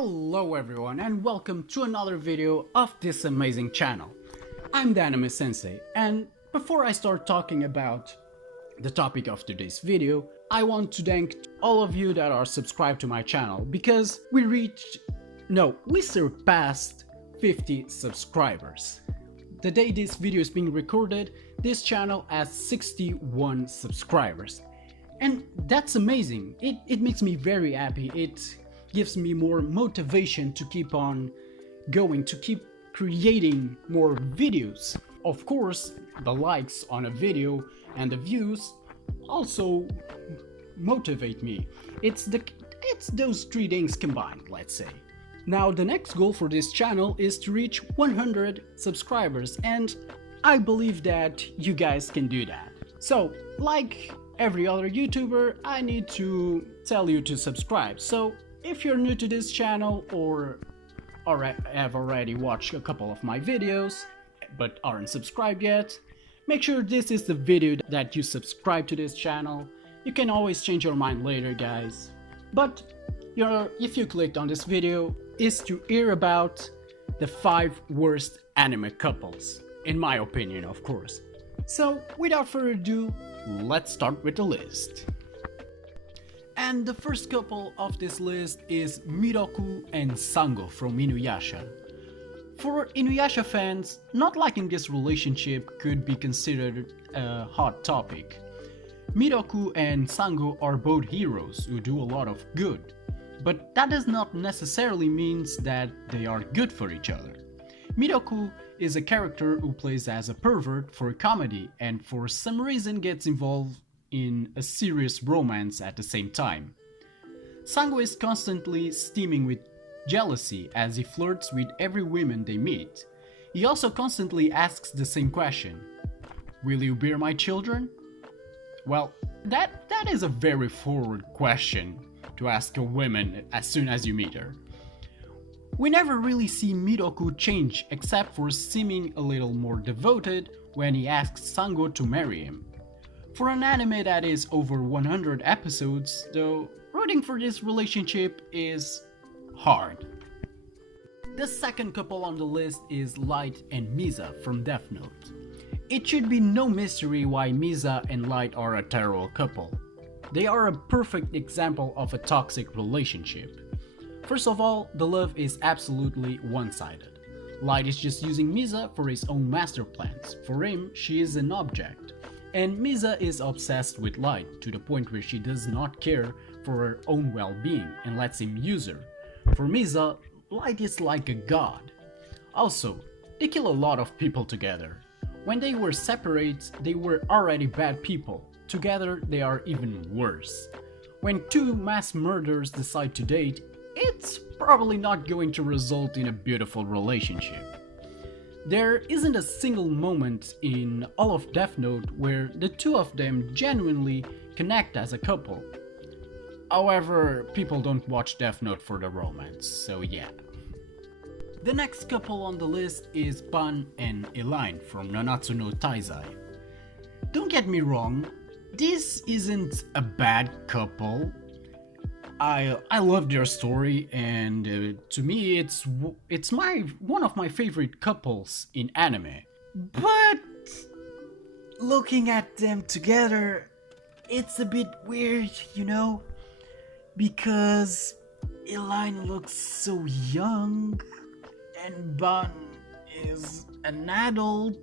Hello everyone and welcome to another video of this amazing channel. I'm the Anime Sensei, and before I start talking about the topic of today's video, I want to thank all of you that are subscribed to my channel because we surpassed 50 subscribers. The day this video is being recorded, this channel has 61 subscribers. And that's amazing. It makes me very happy. It gives me more motivation to keep on going, to keep creating more videos. Of course, the likes on a video and the views also motivate me. It's those three things combined, let's say. Now, the next goal for this channel is to reach 100 subscribers, and I believe that you guys can do that. So, like every other YouTuber, I need to tell you to subscribe. So if you're new to this channel or have already watched a couple of my videos but aren't subscribed yet, make sure this is the video that you subscribe to this channel. You can always change your mind later, guys. But if you clicked on this video, is to hear about the 5 worst anime couples, in my opinion, of course. So without further ado, let's start with the list. And the first couple of this list is Miroku and Sango from Inuyasha. For Inuyasha fans, not liking this relationship could be considered a hot topic. Miroku and Sango are both heroes who do a lot of good, but that does not necessarily mean that they are good for each other. Miroku is a character who plays as a pervert for a comedy and for some reason gets involved in a serious romance at the same time. Sango is constantly steaming with jealousy as he flirts with every woman they meet. He also constantly asks the same question: "Will you bear my children?" Well, that is a very forward question to ask a woman as soon as you meet her. We never really see Miroku change except for seeming a little more devoted when he asks Sango to marry him. For an anime that is over 100 episodes, though, rooting for this relationship is hard. The second couple on the list is Light and Misa from Death Note. It should be no mystery why Misa and Light are a terrible couple. They are a perfect example of a toxic relationship. First of all, the love is absolutely one-sided. Light is just using Misa for his own master plans. For him, she is an object. And Misa is obsessed with Light to the point where she does not care for her own well-being and lets him use her. For Misa, Light is like a god. Also, they kill a lot of people together. When they were separate, they were already bad people. Together, they are even worse. When two mass murderers decide to date, it's probably not going to result in a beautiful relationship. There isn't a single moment in all of Death Note where the two of them genuinely connect as a couple. However, people don't watch Death Note for the romance, so yeah. The next couple on the list is Ban and Elaine from Nanatsu no Taizai. Don't get me wrong, this isn't a bad couple. I love their story, and to me it's one of my favorite couples in anime. But looking at them together, it's a bit weird, because Elaine looks so young and Ban is an adult,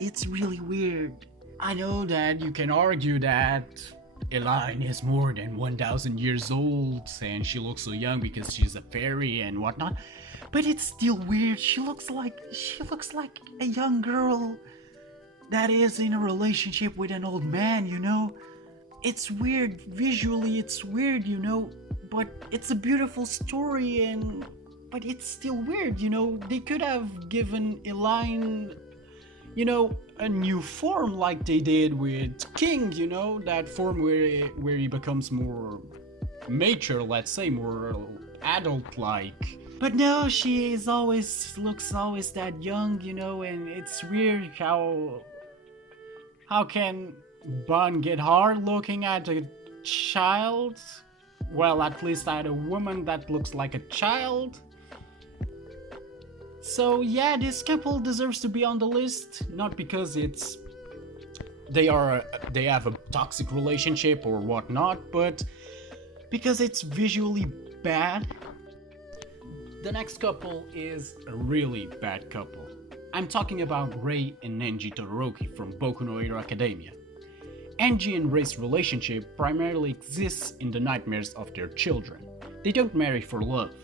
it's really weird. I know that you can argue that Elaine is more than 1,000 years old and she looks so young because she's a fairy and whatnot, but it's still weird. She looks like a young girl that is in a relationship with an old man, It's weird, visually it's weird, but it's a beautiful story, but it's still weird, They could have given Elaine, a new form like they did with King, that form where he becomes more mature, let's say, more adult-like. But no, she looks always that young, and it's weird how can Ban get hard looking at a child? well, at least I had a woman that looks like a child. So yeah, this couple deserves to be on the list, not because they have a toxic relationship or whatnot, but because it's visually bad. The next couple is a really bad couple. I'm talking about Rei and Nenji Todoroki from Boku no Hero Academia. Angie and Rei's relationship primarily exists in the nightmares of their children. They don't marry for love,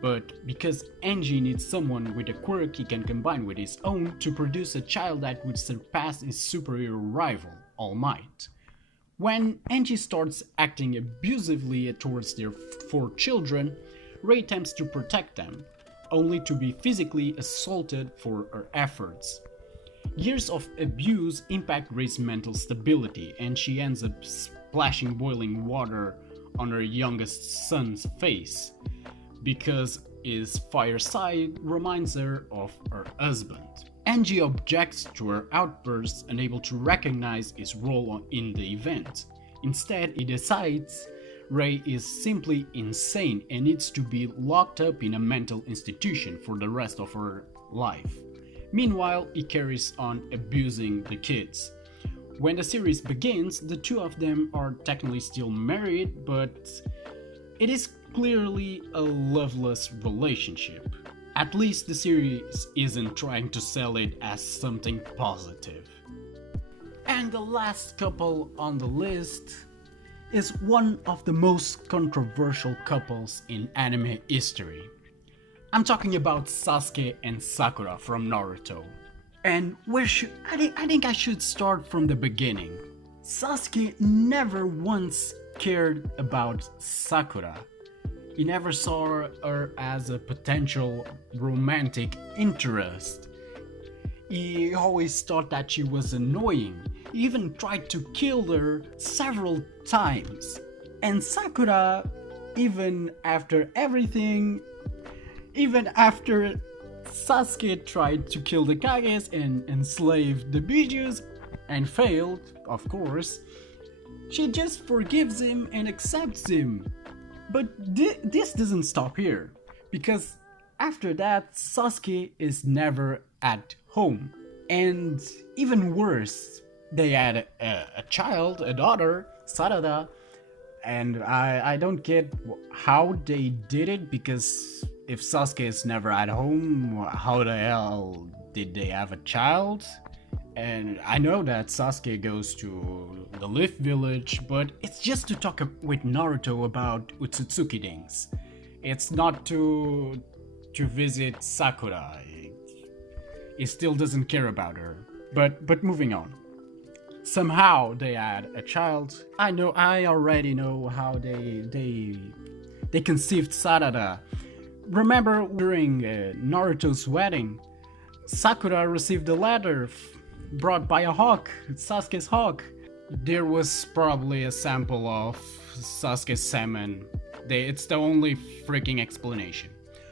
but because Angie needs someone with a quirk he can combine with his own to produce a child that would surpass his superhero rival, All Might. When Angie starts acting abusively towards their 4 children, Rei attempts to protect them, only to be physically assaulted for her efforts. Years of abuse impact Rei's mental stability, and she ends up splashing boiling water on her youngest son's face, because his fireside reminds her of her husband. Angie objects to her outbursts, unable to recognize his role in the event. Instead, he decides Rei is simply insane and needs to be locked up in a mental institution for the rest of her life. Meanwhile, he carries on abusing the kids. When the series begins, the two of them are technically still married, but it is clearly a loveless relationship. At least the series isn't trying to sell it as something positive. And the last couple on the list is one of the most controversial couples in anime history. I'm talking about Sasuke and Sakura from Naruto. And I think I should start from the beginning. Sasuke never once cared about Sakura. He never saw her as a potential romantic interest. He always thought that she was annoying. He even tried to kill her several times. And Sakura, even after everything, even after Sasuke tried to kill the Kages and enslave the Bijus, and failed, of course, she just forgives him and accepts him. But this doesn't stop here, because after that, Sasuke is never at home. And even worse, they had a child, a daughter, Sarada, and I don't get how they did it, because if Sasuke is never at home, how the hell did they have a child? And I know that Sasuke goes to the Leaf Village, but it's just to talk with Naruto about Utsutsuki things. It's not to visit Sakura. He still doesn't care about her. But moving on. Somehow they had a child. I already know how they conceived Sarada. Remember during Naruto's wedding, Sakura received a letter brought by a hawk, Sasuke's hawk. There was probably a sample of Sasuke's semen. It's the only freaking explanation.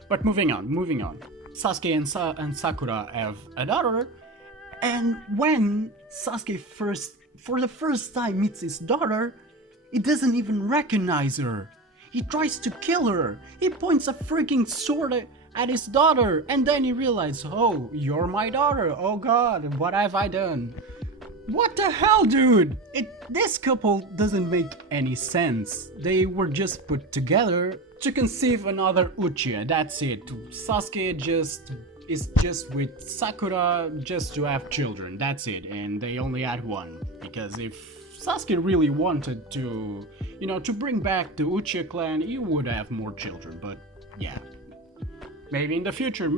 But moving on. Sasuke and Sakura have a daughter, and when Sasuke for the first time meets his daughter, he doesn't even recognize her. He tries to kill her. He points a freaking sword at his daughter, and then he realizes, oh, you're my daughter. Oh god, what have I done? What the hell, dude? This couple doesn't make any sense. They were just put together to conceive another Uchiha, that's it. Sasuke is just with Sakura just to have children, that's it. And they only had one, because if Sasuke really wanted to, to bring back the Uchiha clan, he would have more children, but yeah. Maybe in the future,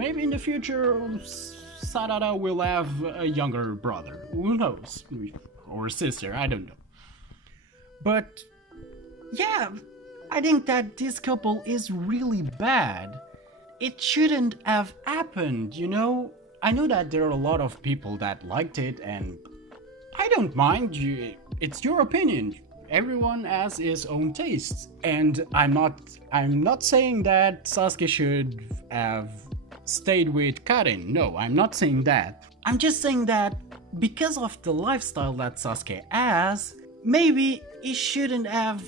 Sarada will have a younger brother, who knows, or sister, I don't know. But yeah, I think that this couple is really bad. It shouldn't have happened, I know that there are a lot of people that liked it, and I don't mind. It's your opinion. Everyone has his own tastes, and I'm not saying that Sasuke should have stayed with Karin. No, I'm not saying that. I'm just saying that because of the lifestyle that Sasuke has, maybe he shouldn't have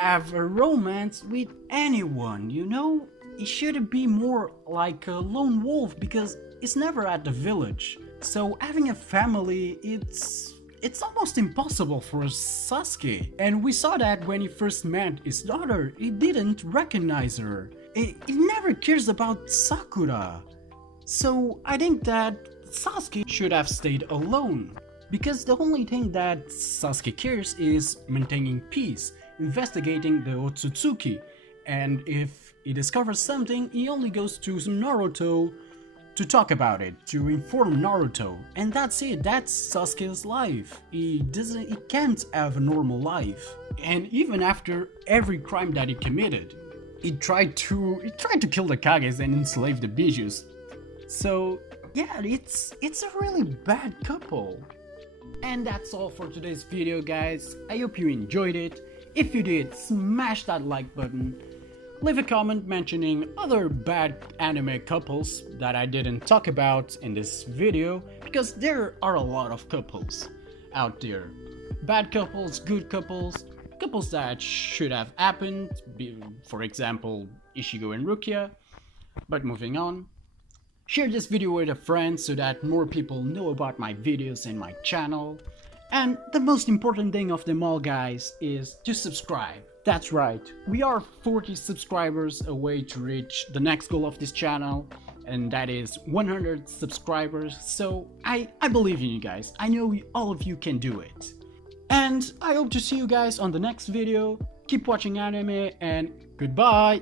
have a romance with anyone, you know? He shouldn't be more like a lone wolf because he's never at the village. So having a family, it's almost impossible for Sasuke. And we saw that when he first met his daughter, he didn't recognize her. He never cares about Sakura. So I think that Sasuke should have stayed alone. Because the only thing that Sasuke cares is maintaining peace, investigating the Otsutsuki, and if he discovers something, he only goes to Naruto to talk about it, to inform Naruto, and that's it. That's Sasuke's life. He can't have a normal life. And even after every crime that he committed, he tried to kill the Kages and enslave the Bijus. So yeah, it's a really bad couple. And that's all for today's video, guys. I hope you enjoyed it. If you did, smash that like button. Leave a comment mentioning other bad anime couples that I didn't talk about in this video, because there are a lot of couples out there. Bad couples, good couples, couples that should have happened, for example, Ichigo and Rukia. But moving on. Share this video with a friend so that more people know about my videos and my channel. And the most important thing of them all, guys, is to subscribe. That's right, we are 40 subscribers away to reach the next goal of this channel, and that is 100 subscribers. So I believe in you guys. I know all of you can do it. And I hope to see you guys on the next video. Keep watching anime and goodbye!